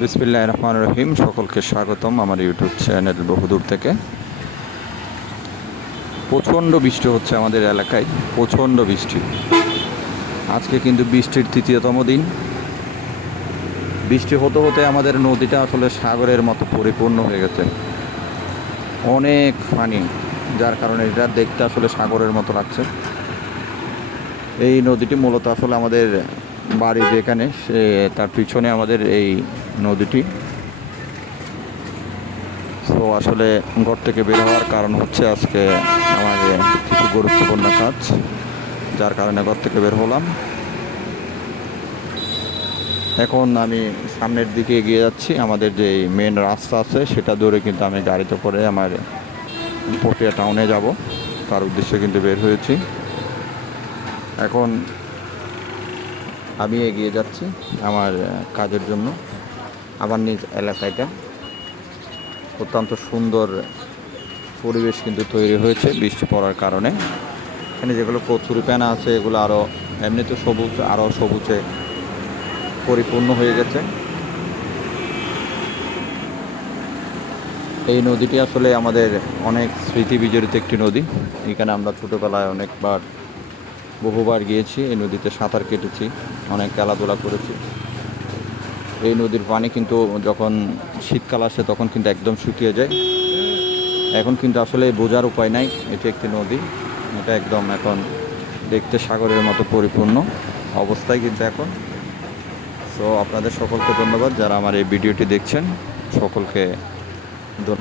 বিসমিল্লাহির রহমানির রহিম। সকলকে স্বাগতম আমার ইউটিউব চ্যানেল বহুদূর থেকে। প্রচণ্ড বৃষ্টি হচ্ছে আমাদের এলাকায়, প্রচণ্ড বৃষ্টি। আজকে কিন্তু বৃষ্টির তৃতীয়তম দিন। বৃষ্টি হতে হতে আমাদের নদীটা আসলে সাগরের মতো পরিপূর্ণ হয়ে গেছে, অনেক পানি, যার কারণে এটা দেখতে আসলে সাগরের মতো লাগছে। এই নদীটি মূলত আসলে আমাদের বাড়ি যেখানে, সে তার পিছনে আমাদের এই নদীটি। তো আসলে ঘর থেকে বের হওয়ার কারণ হচ্ছে আজকে আমার কিছু গুরুত্বপূর্ণ কাজ, যার কারণে ঘর থেকে বের হলাম। এখন আমি সামনের দিকে এগিয়ে যাচ্ছি। আমাদের যে মেন রাস্তা আছে সেটা ধরে কিন্তু আমি গাড়িতে করে আমার পটিয়া টাউনে যাব, তার উদ্দেশ্যে কিন্তু বের হয়েছি। এখন আমি এগিয়ে যাচ্ছি আমার কাজের জন্য। আমার নিজ এলাকাটা অত্যন্ত সুন্দর পরিবেশ কিন্তু তৈরি হয়েছে বৃষ্টি পড়ার কারণে। এখানে যেগুলো কচুরিপানা আছে এগুলো আরও এমনিতে সবুজ, আরও সবুজে পরিপূর্ণ হয়ে গেছে। এই নদীটি আসলে আমাদের অনেক স্মৃতি বিজড়িত একটি নদী। এখানে আমরা ছোটোবেলায় বহুবার গিয়েছি, এই নদীতে সাঁতার কেটেছি, অনেক খেলাধুলা করেছি। এই নদীর পানি কিন্তু যখন শীতকাল আসে তখন কিন্তু একদম শুকিয়ে যায়। এখন কিন্তু আসলে বোঝার উপায় নাই, এটি একটি নদী, এটা একদম এখন দেখতে সাগরের মতো পরিপূর্ণ অবস্থায় কিন্তু এখন। সো আপনাদের সকলকে ধন্যবাদ যারা আমার এই ভিডিওটি দেখছেন, সকলকে ধন্যবাদ।